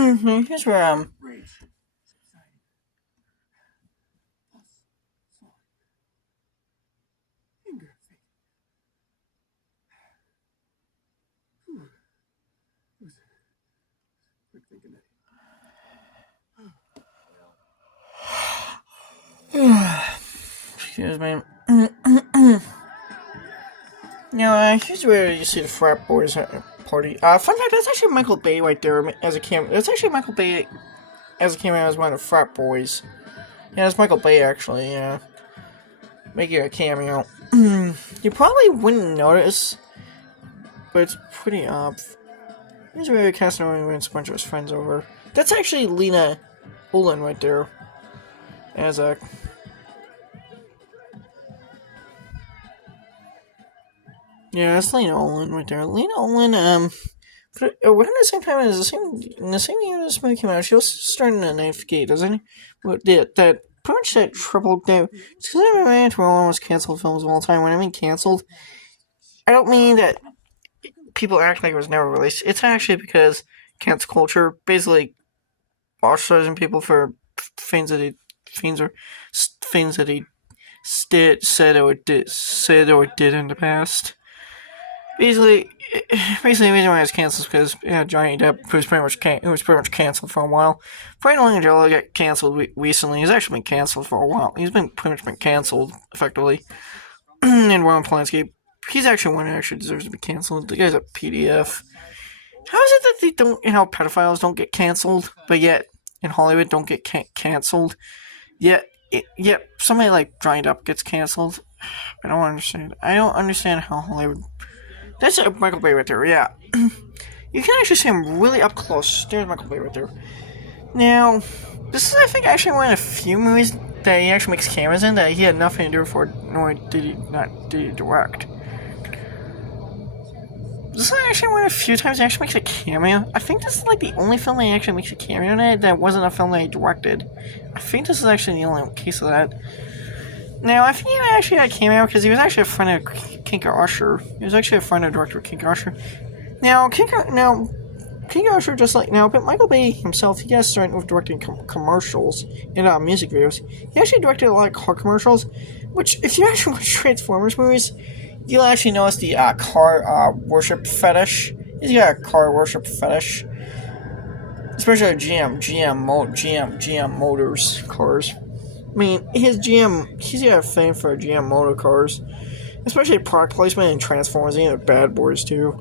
Here's where excuse me. Now, here's where you see the frat boys party. Fun fact, that's actually Michael Bay right there as a cameo. That's actually Michael Bay as a cameo as one of the frat boys. Yeah, it's Michael Bay, actually, yeah. Making a cameo. You probably wouldn't notice, but it's pretty obvious. Here's where Casanova invents a bunch of his friends over. That's actually Lena Olin right there. As a... Yeah, that's Lena Olin right there. Lena Olin, within the same time as in the same year this movie came out, she also started in the Ninth Gate, doesn't it? That pretty much that triple down. It's because I remember one of the most canceled films of all time. When I mean canceled, I don't mean that people act like it was never released. It's actually because cancel culture basically ostracizing people for things that he said or did in the past. Basically, the reason why it's canceled is because Johnny Depp was pretty much canceled for a while. Brian Langella got canceled recently. He's actually been canceled for a while. He's pretty much been canceled effectively. And Roman Polanski, he's actually one who actually deserves to be canceled. The guy's a PDF. How is it that they don't, pedophiles don't get canceled, but yet in Hollywood don't get canceled? Yet somebody like Johnny Depp gets canceled. I don't understand. I don't understand how Hollywood. That's Michael Bay right there, yeah. You can actually see him really up close. There's Michael Bay right there. Now, this is, I think, actually one of the few movies that he actually makes cameos in that he had nothing to do for, nor did he direct. This is actually one of the few times he actually makes a cameo. I think this is like the only film that he actually makes a cameo in it that wasn't a film that he directed. I think this is actually the only case of that. Now, I think he actually got a cameo because he was actually a friend of Kinka Usher. He was actually a friend of director Kinka Usher. Now, Kinka Usher but Michael Bay himself, he got started with directing commercials and music videos. He actually directed a lot of car commercials, which, if you actually watch Transformers movies, you'll actually notice the car worship fetish. He's got a car worship fetish. Especially GM Motors cars. I mean, he's got a fame for GM motor cars. Especially product placement and Transformers, and Bad Boys too.